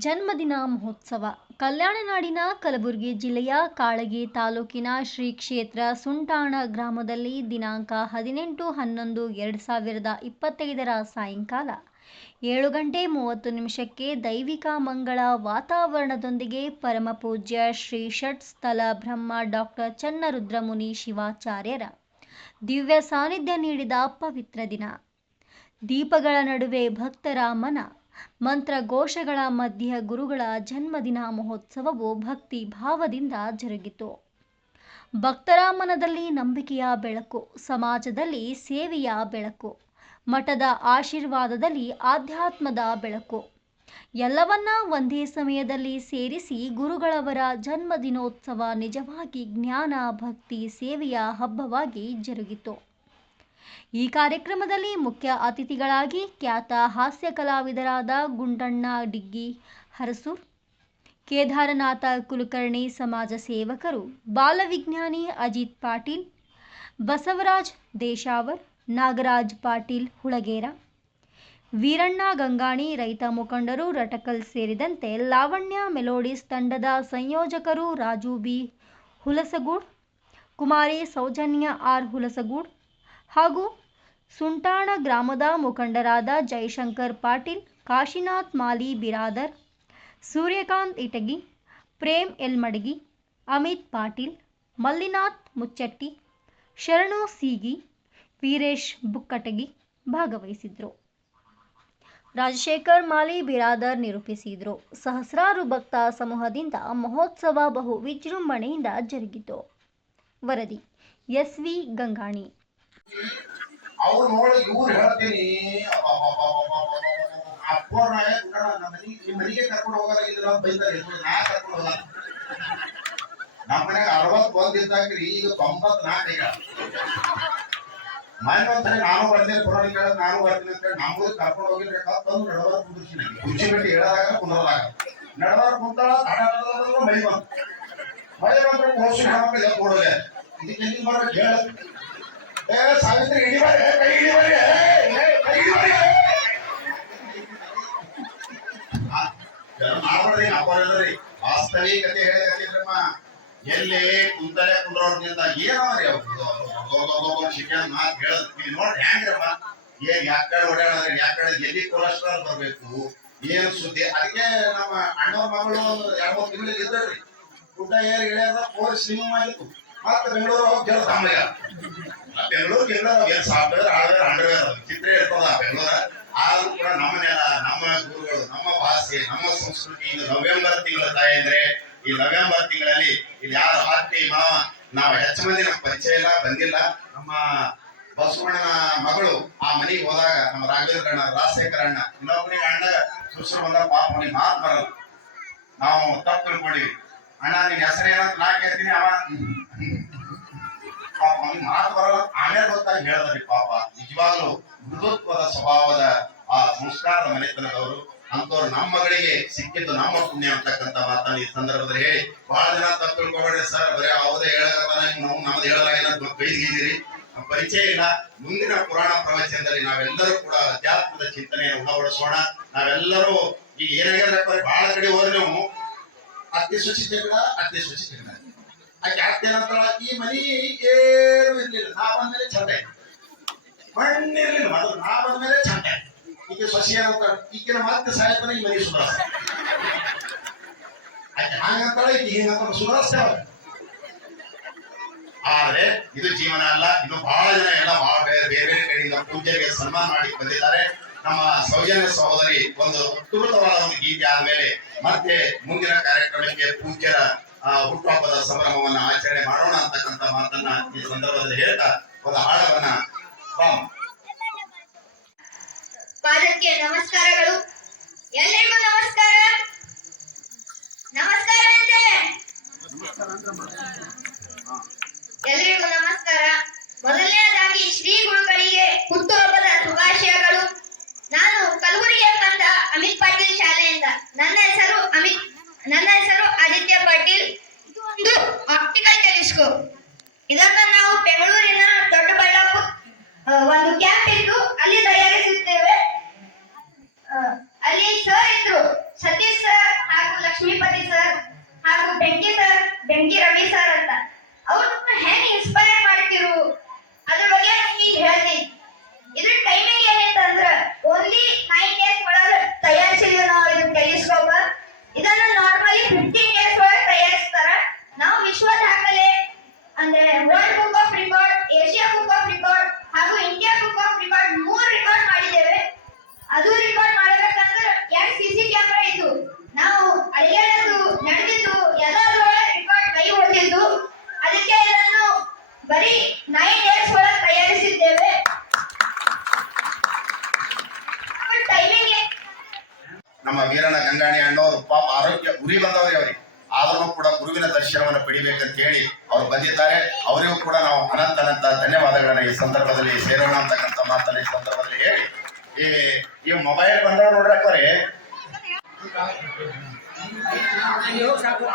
ಜನ್ಮದಿನ ಮಹೋತ್ಸವ. ಕಲ್ಯಾಣ ನಾಡಿನ ಕಲಬುರಗಿ ಜಿಲ್ಲೆಯ ಕಾಳಗಿ ತಾಲೂಕಿನ ಶ್ರೀ ಕ್ಷೇತ್ರ ಸುಂಟಾಣ ಗ್ರಾಮದಲ್ಲಿ ದಿನಾಂಕ ಹದಿನೆಂಟು ಹನ್ನೊಂದು ಎರಡು ಸಾವಿರದ ಇಪ್ಪತ್ತೈದರ ಸಾಯಂಕಾಲ. ಏಳು ಗಂಟೆ ಮೂವತ್ತು ನಿಮಿಷಕ್ಕೆ ದೈವಿಕ ಮಂಗಳ ವಾತಾವರಣದೊಂದಿಗೆ ಪರಮಪೂಜ್ಯ ಶ್ರೀ ಷಟ್ ಸ್ಥಳ ಬ್ರಹ್ಮ ಡಾಕ್ಟರ್ ಚನ್ನರುದ್ರಮುನಿ ಶಿವಾಚಾರ್ಯರ ದಿವ್ಯ ಸಾನ್ನಿಧ್ಯ ನೀಡಿದ ಪವಿತ್ರ ದಿನ. ದೀಪಗಳ ನಡುವೆ ಭಕ್ತರ ಮನ. ಮಂತ್ರಘೋಷಗಳ ಮಧ್ಯೆ ಗುರುಗಳ ಜನ್ಮದಿನ ಮಹೋತ್ಸವವು ಭಕ್ತಿ ಭಾವದಿಂದ ಜರುಗಿತು. ಭಕ್ತರ ಮನದಲ್ಲಿ ನಂಬಿಕೆಯ ಬೆಳಕು, ಸಮಾಜದಲ್ಲಿ ಸೇವೆಯ ಬೆಳಕು, ಮಠದ ಆಶೀರ್ವಾದದಲ್ಲಿ ಆಧ್ಯಾತ್ಮದ ಬೆಳಕು. ಎಲ್ಲವನ್ನ ಒಂದೇ ಸಮಯದಲ್ಲಿ ಸೇರಿಸಿ ಗುರುಗಳವರ ಜನ್ಮದಿನೋತ್ಸವ ನಿಜವಾಗಿ ಜ್ಞಾನ, ಭಕ್ತಿ, ಸೇವೆಯ ಹಬ್ಬವಾಗಿ ಜರುಗಿತು. ಈ ಕಾರ್ಯಕ್ರಮದಲ್ಲಿ ಮುಖ್ಯ ಅತಿಥಿಗಳಾಗಿ ಖ್ಯಾತ ಹಾಸ್ಯ ಕಲಾವಿದರಾದ ಗುಂಡಣ್ಣ ಡಿಗ್ಗಿ ಹರಸೂರ್, ಕೇದಾರನಾಥ ಕುಲಕರ್ಣಿ ಸಮಾಜ ಸೇವಕರು, ಬಾಲವಿಜ್ಞಾನಿ ಅಜಿತ್ ಪಾಟೀಲ್, ಬಸವರಾಜ್ ದೇಶಾವರ್, ನಾಗರಾಜ್ ಪಾಟೀಲ್ ಹುಳಗೇರ, ವೀರಣ್ಣ ಗಂಗಾಣಿ ರೈತ ಮುಖಂಡರು ರಟಕಲ್ ಸೇರಿದಂತೆ ಲಾವಣ್ಯ ಮೆಲೋಡಿಸ್ ತಂಡದ ಸಂಯೋಜಕರು ರಾಜು ಬಿ ಹುಲಸಗೂಡ್, ಕುಮಾರಿ ಸೌಜನ್ಯ ಆರ್ ಹುಲಸಗೂಡ್ ಹಾಗೂ ಸುಂಟಾಣ ಗ್ರಾಮದ ಮುಖಂಡರಾದ ಜಯಶಂಕರ್ ಪಾಟೀಲ್, ಕಾಶಿನಾಥ್ ಮಾಲಿ ಬಿರಾದರ್, ಸೂರ್ಯಕಾಂತ್ ಇಟಗಿ, ಪ್ರೇಮ್ ಎಲ್ಮಡಗಿ, ಅಮಿತ್ ಪಾಟೀಲ್, ಮಲ್ಲಿನಾಥ್ ಮುಚ್ಚಟ್ಟಿ, ಶರಣು ಸೀಗಿ, ವೀರೇಶ್ ಬುಕ್ಕಟಗಿ ಭಾಗವಹಿಸಿದ್ರು. ರಾಜಶೇಖರ್ ಮಾಲಿ ಬಿರಾದರ್ ನಿರೂಪಿಸಿದರು. ಸಹಸ್ರಾರು ಭಕ್ತ ಸಮೂಹದಿಂದ ಮಹೋತ್ಸವ ಬಹು ವಿಜೃಂಭಣೆಯಿಂದ ಜರುಗಿತು. ವರದಿ ಎಸ್ ವಿ ಗಂಗಾಣಿ. ಅವ್ರು ನೋಡಿ ಇವ್ರು ಹೇಳ್ತೀನಿ. ಮನೆಗೆ ಕರ್ಕೊಂಡು ಹೋಗಲ್ಲ ಬೈತಾರೆ. ನಾ ಕರ್ಕೊಂಡು ಹೋಗಲ್ಲ. ನಮ್ಮ ಮನೆಗೆ ಅರವತ್ ಒಂದ್ ಇದ್ದಾಗ್ರಿ, ಈಗ ತೊಂಬತ್ ನಾಲ್ಕು ಈಗ. ಮನೆ ಒಂದ್ಸರಿ ನಾನು ಬರ್ತೀನಿ ಪುರಾಣ ಕೇಳೋದು ನಾನು ಬರ್ತೀನಿ ಅಂತ ನಮ್ಮದು ಕರ್ಕೊಂಡು ಹೋಗಿದ್ರೆ ಕತ್ತಂದು ನಡವಾರ ಕುಂದಿರ್ತೀನಿ ಕುರ್ಚಿ ಬಿಟ್ಟು ಹೇಳದಾಗ ಕುಂದ್ರದಾಗ ನಡವಾರ ಕುಂತಾಳ ಮೈ ಬಂತು. ಮೈ ಬಂದ್ರೆ ಕೋರ್ಸಿ ಹಾಕಿ ಇದಕ್ಕೆ ಎಲ್ಲಿ ಬರ್ಬೇಕು ಹೇಳ ಸಾವಿತ್ರಿ ಹಿಡಿಬಾರಿ ಕೈ ಹಿಡಿಬಾರಿ ಕೈ ಹಿಡಿಬಾರಿ ಮಾಡ್ಬೇಡ್ರಿ ಅಪ್ಪರಲ್ರಿ ವಾಸ್ತವಿಕತೆ ಹೇಳಿದ್ರಮ್ಮ ಎಲ್ಲಿ ಕುಂತಲೆ ಕುಂದ್ರೋದ್ರಿಂದ ಏನವ್ರಿ ಅವ್ರು. ಶಿಕ್ಷಣ ಮಾತು ಹೇಳದ್ ಇಲ್ಲಿ ನೋಡ್ರಿ ಹೆಂಗ್ರಮ್ಮ ಏನ್ ಯಾಕಡೆ ಓಡಾಡದ್ರಿ ಯಾಕಡೆ ಎಲ್ಲಿ ಕೊಲೆಸ್ಟ್ರಾಲ್ ಬರಬೇಕು? ಏನ್ ಸುದ್ದಿ? ಅದಕ್ಕೆ ನಮ್ಮ ಅಣ್ಣ ಮಗಳು ಎರಡ್ ಮೂರು ತಿಂಗಳಿಗೆ ಇದ್ದಳ್ರಿ ಊಟ ಏರ್ ಇಳಿಯೋದ ಫೋರ್ ಸಿನಿಮಾ ಆಗಿತ್ತು ಮತ್ತೆ ಬೆಂಗಳೂರು ಕೇಳೋದು ಆಮೇಲೆ ಬೆಂಗಳೂರು ಕೆಲಸ ಏನ್ ಸಾಫ್ಟ್ವೇರ್ ಹಾರ್ಡ್ವೇರ್ ಅಂಡರ್ವೇರ್ ಚಿತ್ರ ಇರ್ತದ ಬೆಂಗಳೂರ. ಆದ್ರೂ ಕೂಡ ನಮ್ಮ ನೆಲ, ನಮ್ಮ ಗುರುಗಳು, ನಮ್ಮ ಭಾಷೆ, ನಮ್ಮ ಸಂಸ್ಕೃತಿ ಇದು ನವೆಂಬರ್ ತಿಂಗಳ ತಾಯಿ ಅಂದ್ರೆ ಈ ನವೆಂಬರ್ ತಿಂಗಳಲ್ಲಿ ಇಲ್ಲಿ ಯಾರು ಮಾವ ನಾವು ಹೆಚ್ಚು ಮಂದಿ ನಮ್ಮ ಪರಿಚಯ ಇಲ್ಲ, ಬಂದಿಲ್ಲ. ನಮ್ಮ ಬಸವಣ್ಣನ ಮಗಳು ಆ ಮನೆಗೆ ಹೋದಾಗ ನಮ್ಮ ರಾಘವೇಂದ್ರ ಅಣ್ಣ ರಾಜಶೇಖರ ಅಣ್ಣ ಇನ್ನೊಬ್ಬನಿಗೆ ಅಣ್ಣ ಸುಶ್ರು ಬಂದ ಪಾಪ ಮನೆ ಮಾತು ಬರಲ್ಲ. ನಾವು ತಪ್ಪು ತಿಳ್ಕೊಂಡಿವಿ. ಅಣ್ಣ ನಿನ್ ಹೆಸರೇನಂತ ನಾ ಕೇಳ್ತೀನಿ, ಅವ. ಪಾಪ ಮಾತು ಬರಲ್ಲ. ಆಮೇಲೆ ಗೊತ್ತಾಗಿ ಹೇಳದ್ರಿ ಪಾಪ. ನಿಜವಾಗ್ಲೂ ಮೃದುತ್ವದ ಸ್ವಭಾವದ ಆ ಸಂಸ್ಕಾರದ ಮನೆತನದವರು ಅಂತವ್ರು ನಮ್ಮ ಮಗಳಿಗೆ ಸಿಕ್ಕಿದ್ದು ನಮ್ಮ ಪುಣ್ಯ ಅಂತಕ್ಕಂಥ ಮಾತನ್ನ ಈ ಸಂದರ್ಭದಲ್ಲಿ ಹೇಳಿ ಬಹಳ ಜನ ತಪ್ಪು ಸರ್, ಬರೀ ಅವದೇ ಹೇಳಕತ್ತಾನ ನಾವು ನಮ್ದು ಹೇಳಲಾಗಿಲ್ಲ ಅಂತ ಬೈದಿದ್ದೀರಿ ಪರಿಚಯ ಇಲ್ಲ. ಮುಂದಿನ ಪುರಾಣ ಪ್ರವಚನದಲ್ಲಿ ನಾವೆಲ್ಲರೂ ಕೂಡ ಅಧ್ಯಾತ್ಮದ ಚಿಂತನೆಯನ್ನು ಉಣಬಡಿಸೋಣ. ನಾವೆಲ್ಲರೂ ಈಗ ಏನಾಗಿದ್ರೆ ಬಹಳ ಕಡೆ ಹೋದ್ರೆ ನೀವು ಅತಿ ಶುಚಿ ಜಗಳ ಅತ್ತೆ ಶುಚಿ ಜಗಳ ಆಕೆ ಆಗ್ತೇನಂತ ಈ ಮನಿ ಏನು ಇರ್ಲಿಲ್ಲ. ನಾ ಬಂದ್ಮೇಲೆ ಚಂದ ಮಣ್ಣಿರ್ಲಿಲ್ಲ ಮೊದಲು ನಾ ಬಂದ್ಮೇಲೆ ಚಂದ ಈಕೆ ಸೊಸಿ ಏನಂತ ಈಗಿನ ಮತ್ತೆ ಸಾಯತನ ಈ ಮನಿ ಸುಧಾರಸ ಆಕೆ ಹಾಗಂತಾಳ ಈಕೆ ಹಿಂಗಂತ ಸುಧಾರಿಸ್ತೇವ ಆದ್ರೆ ಇದು ಜೀವನ ಅಲ್ಲ. ಇನ್ನು ಬಹಳ ಜನ ಎಲ್ಲ ಬಹಳ ಬೇರೆ ಬೇರೆ ಕಡೆಯಿಂದ ಪೂಜೆಗೆ ಸನ್ಮಾನ ಮಾಡಿ ಬಂದಿದ್ದಾರೆ. ನಮ್ಮ ಸೌಜನ್ಯ ಸಹೋದರಿ ಒಂದು ಅದ್ಭುತವಾದ ಒಂದು ಗೀತೆ ಆದ್ಮೇಲೆ ಮತ್ತೆ ಮುಂದಿನ ಕಾರ್ಯಕ್ರಮಕ್ಕೆ ಪೂಜ್ಯರ ಹುಟ್ಟುಹಬ್ಬದ ಸಂಭ್ರಮವನ್ನ ಆಚರಣೆ ಮಾಡೋಣ ಅಂತಕ್ಕಂಥ ಮಾತನ್ನ ಈ ಸಂದರ್ಭದಲ್ಲಿ ಹೇಳ್ತಾ ಒಂದು ಹಾಡವನ್ನ ಬಾಮ್ ಪಾದಕ್ಕೆ ನಮಸ್ಕಾರಗಳು. ಎಲ್ಲರಿಗೂ ನಮಸ್ಕಾರ. ನಮಸ್ಕಾರ ನನ್ನ ಹೆಸರು ಅಮಿತ್. ನನ್ನ ಹೆಸರು ಆದಿತ್ಯ ಪಾಟೀಲ್. ಇದು ಒಂದು ಆಪ್ಟಿಕಲ್ ಟೆಲಿಸ್ಕೋಪ್ ಇದನ್ನು ನಾವು ಬೆಂಗಳೂರಿನ ದೊಡ್ಡಬಳ್ಳಾಪುರ ಒಂದು ಕ್ಯಾಂಪ್ ಇತ್ತು ಅಲ್ಲಿ ತಯಾರಿಸುತ್ತೇವೆ. ಅಲ್ಲಿ ಸರ್ ಇದ್ರು. ಸತೀಶ್ ಸರ್ ಹಾಗೂ ಲಕ್ಷ್ಮೀಪತಿ ಸರ್ ಹಾಗೂ ಬೆಂಕಿ ಸರ್ ಬೆಂಕಿ ರವಿ ಸರ್ ಅಂತ. ಅವರು ಹೇಗೆ ಆರೋಗ್ಯ ಗುರಿ ಬಂದವರೇ ಅವರಿಗೆ. ಆದರೂ ಕೂಡ ಗುರುವಿನ ದರ್ಶನವನ್ನು ಪಡಿಬೇಕಂತ ಹೇಳಿ ಅವರು ಬಂದಿದ್ದಾರೆ. ಅವರಿಗೂ ಕೂಡ ನಾವು ಅನಂತ ಅನಂತ ಧನ್ಯವಾದಗಳನ್ನ ಈ ಸಂದರ್ಭದಲ್ಲಿ ಸೇರೋಣ ಅಂತಕ್ಕಂಥ ಮಾತನ್ನ ಈ ಸಂದರ್ಭದಲ್ಲಿ ಹೇಳಿ. ಈ ಈ ಮೊಬೈಲ್ ಬಂದಾಗ ನೋಡ್ರಕ್ಕವ್ರೆ ಸಾಕು.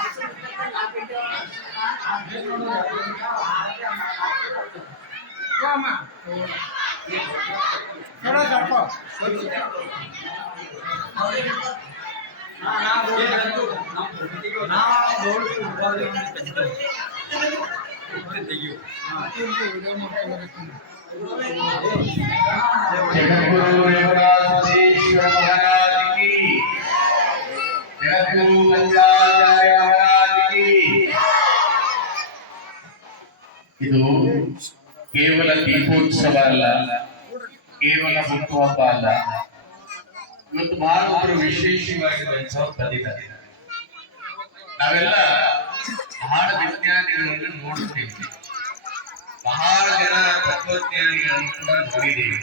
ಇದು ಕೇವಲ ದೀಪೋತ್ಸವ ಅಲ್ಲ ಕೇವಲ ಹುಟ್ಟುಹಬ್ಬ ಅಲ್ಲ. ಇವತ್ತು ಭಾರತರು ವಿಶೇಷವಾಗಿರುವಂತಹ ಬಂದಿದ್ದಾರೆ ನಾವೆಲ್ಲ ಬಹಳ ವಿಜ್ಞಾನಿಗಳನ್ನು ನೋಡುತ್ತೇವೆ ಬಹಳ ಜನ ತತ್ವಜ್ಞಾನಿಗಳನ್ನು ಕೂಡ ನೋಡಿದ್ದೇವೆ.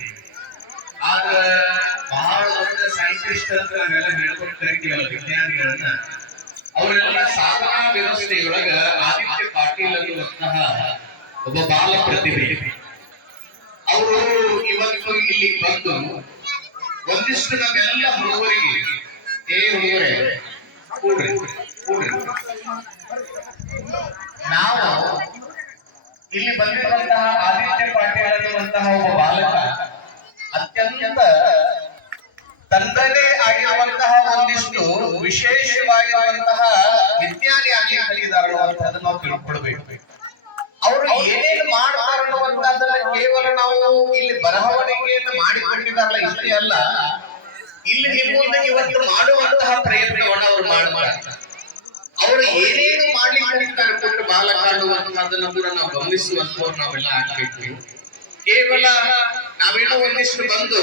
ಆದ್ರೆ ಬಹಳ ದೊಡ್ಡ ಸೈಂಟಿಸ್ಟ್ ಅಂತ ನಾವೆಲ್ಲ ಹೇಳ್ಕೊಂಡು ಕರಿತೀವಲ್ಲ ವಿಜ್ಞಾನಿಗಳನ್ನ ಅವರೆಲ್ಲ ಸಾಧನಾ ವ್ಯವಸ್ಥೆಯೊಳಗ ಆದಿತ್ಯ ಪಾಟೀಲ್ ಅನ್ನುವಂತಹ ಒಬ್ಬ ಬಾಲ ಪ್ರತಿಭೆ ಅವರು ಇವತ್ತು ಇಲ್ಲಿ ಬಂದು ಒಂದಿಷ್ಟು ನಮ್ಮೆಲ್ಲ ಹುಡುಗರಿಗೆ ಏ ಹುಡುಗರೇ ಕೂಡ್ರಿ ಕೂಡ್ರಿ. ನಾವು ಇಲ್ಲಿ ಬಂದಿರುವಂತಹ ಆದಿತ್ಯ ಪಾಟೀಲ್ ಒಬ್ಬ ಬಾಲಕ, ಅತ್ಯಂತ ತಂದನೇ ಆಗಿರುವಂತಹ ಒಂದಿಷ್ಟು ವಿಶೇಷವಾಗಿರುವಂತಹ ವಿಜ್ಞಾನಿ ಆಗಿ ಕಲಿಯಿದ್ದಾರೆ ಅನ್ನುವಂಥದ್ದನ್ನು ನಾವು ತಿಳ್ಕೊಳ್ಬೇಕು. ಅವರು ಏನೇನು ಮಾಡ್ತಾರೆ ಅನ್ನುವಂಥದ್ದನ್ನ ಕೇವಲ ನಾವು ಇಲ್ಲಿ ಬರವಣಿಗೆಯನ್ನು ಮಾಡಿಕೊಂಡಿದಾರಲ್ಲ ಇಷ್ಟೇ ಅಲ್ಲ. ಇಲ್ಲಿ ನಿಮ್ಮೊಂದು ಇವತ್ತು ಮಾಡುವಂತಹ ಪ್ರಯತ್ನವನ್ನು ಅವರು ಮಾಡ್ತಾರೆ. ಅವರು ಏನೇನು ಮಾಡ್ಲಿಕ್ಕೆ ಅನ್ಕೊಂಡು ಬಾಲ ಕಾಡುವಂತಹದನ್ನು ಕೂಡ ನಾವು ಗಮನಿಸುವಂತವ್ರು ನಾವೆಲ್ಲ ಆಗ್ಬೇಕು. ಕೇವಲ ನಾವೇನೋ ಒಂದಿಷ್ಟು ಬಂದು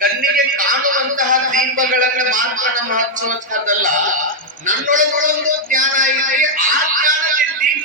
ಕಣ್ಣಿಗೆ ಕಾಣುವಂತಹ ದೀಪಗಳನ್ನ ಮಾತ್ರ ನಮ್ಮ ಹಚ್ಚುವಂತಹದ್ದಲ್ಲ, ನನ್ನೊಳಗೊಳೊಂದು ಜ್ಞಾನ ಇದೆ, ಆ ಜ್ಞಾನದಲ್ಲಿ ದೀಪ